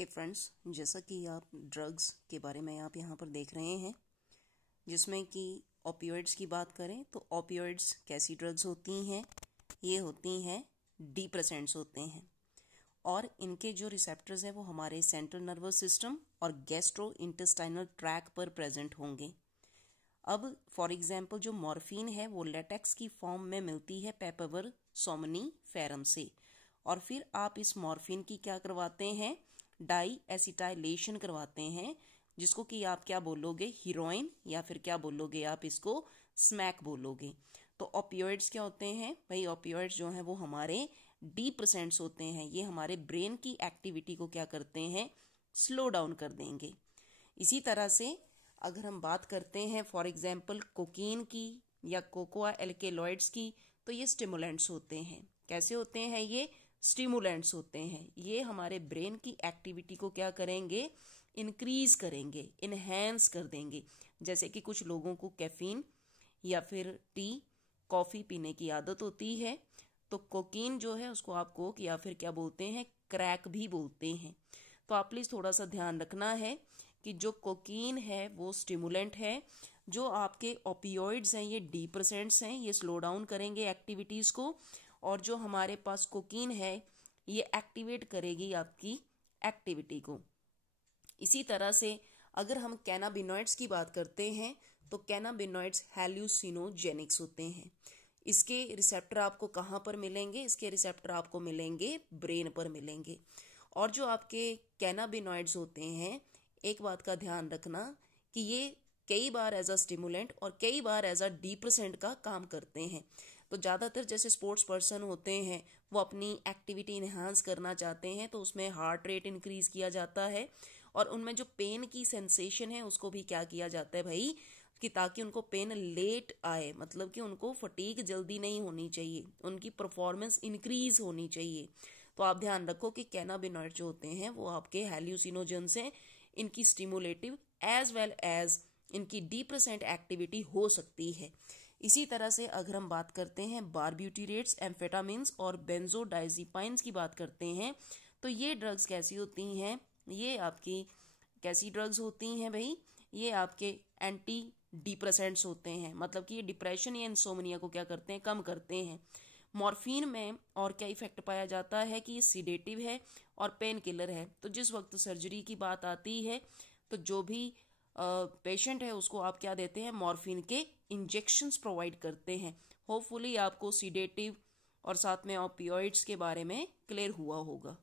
हे friends, जैसा कि आप ड्रग्स के बारे में आप यहाँ पर देख रहे हैं, जिसमें कि ओपियोइड्स की बात करें तो ओपियोइड्स कैसी ड्रग्स होती हैं? ये होती हैं डिप्रेसेंट्स होते हैं और इनके जो रिसेप्टर्स हैं वो हमारे सेंट्रल नर्वस सिस्टम और गैस्ट्रो इंटेस्टाइनल ट्रैक पर प्रेजेंट होंगे। अब फॉर एग्जांपल जो मॉर्फिन है वो लेटेक्स की फॉर्म में मिलती है पेपावर सोमनीफेरम से, और फिर आप इस मॉर्फिन की क्या करवाते हैं, डाई एसिटाइलेशन करवाते हैं, जिसको कि आप क्या बोलोगे, हीरोइन, या फिर क्या बोलोगे आप इसको, स्मैक बोलोगे। तो ओपियोइड्स क्या होते हैं भाई? ओपियोइड्स जो हैं वो हमारे डिप्रेसेंट्स होते हैं। ये हमारे ब्रेन की एक्टिविटी को क्या करते हैं, स्लो डाउन कर देंगे। इसी तरह से अगर हम बात करते हैं फॉर एग्जांपल कोकीन की या कोकोआ एल्केलॉइड्स की, तो ये स्टिमुलेंट्स होते हैं। कैसे होते हैं? ये स्टिमुलेंट्स होते हैं। ये हमारे ब्रेन की एक्टिविटी को क्या करेंगे, इंक्रीज करेंगे, इनहेंस कर देंगे। जैसे कि कुछ लोगों को कैफीन या फिर टी, कॉफी पीने की आदत होती है, तो कोकीन जो है उसको आप कोक या फिर क्या बोलते हैं, क्रैक भी बोलते हैं। तो आप प्लीज थोड़ा सा ध्यान रखना है कि जो कोकीन है वो स्टिमुलेंट है, जो आपके ओपियोइड्स हैं ये डिप्रेसेंट्स हैं, ये स्लो डाउन करेंगे एक्टिविटीज को, और जो हमारे पास कोकीन है ये एक्टिवेट करेगी आपकी एक्टिविटी को। इसी तरह से अगर हम कैनाबिनॉइड्स की बात करते हैं तो कैनाबिनॉइड्स हैल्यूसिनोजेनिक्स होते हैं। इसके रिसेप्टर आपको कहाँ पर मिलेंगे? इसके रिसेप्टर आपको मिलेंगे ब्रेन पर मिलेंगे। और जो आपके कैनाबिनॉइड्स होते हैं, एक बात का ध्यान रखना कि ये कई बार एज अ स्टिमुलेंट और कई बार एज अ डिप्रेसेंट का काम करते हैं। तो ज़्यादातर जैसे स्पोर्ट्स पर्सन होते हैं वो अपनी एक्टिविटी इन्हांस करना चाहते हैं, तो उसमें हार्ट रेट इंक्रीज किया जाता है और उनमें जो पेन की सेंसेशन है उसको भी क्या किया जाता है भाई, कि ताकि उनको पेन लेट आए, मतलब कि उनको फटीग जल्दी नहीं होनी चाहिए, उनकी परफॉर्मेंस इंक्रीज होनी चाहिए। तो आप ध्यान रखो कि कैनाबिनॉइड जो होते हैं वो आपके हैल्यूसिनोजेंस हैं। इनकी स्टिमुलेटिव एज वेल एज इनकी डिप्रेसेंट एक्टिविटी हो सकती है। इसी तरह से अगर हम बात करते हैं बारब्यूटेरेट्स, एम्फेटामिन्स और बेंजोडाइजिपाइन्स की बात करते हैं, तो ये ड्रग्स कैसी होती हैं? ये आपकी कैसी ड्रग्स होती हैं भाई? ये आपके एंटी डिप्रेसेंट्स होते हैं, मतलब कि ये डिप्रेशन या इंसोमनिया को क्या करते हैं, कम करते हैं। मॉर्फिन में और क्या इफेक्ट पाया जाता है कि ये सीडेटिव है और पेन किलर है। तो जिस वक्त सर्जरी की बात आती है तो जो भी पेशेंट है उसको आप क्या देते हैं, मॉर्फिन के इंजेक्शंस प्रोवाइड करते हैं। होपफुली आपको सीडेटिव और साथ में ओपियोइड्स के बारे में क्लियर हुआ होगा।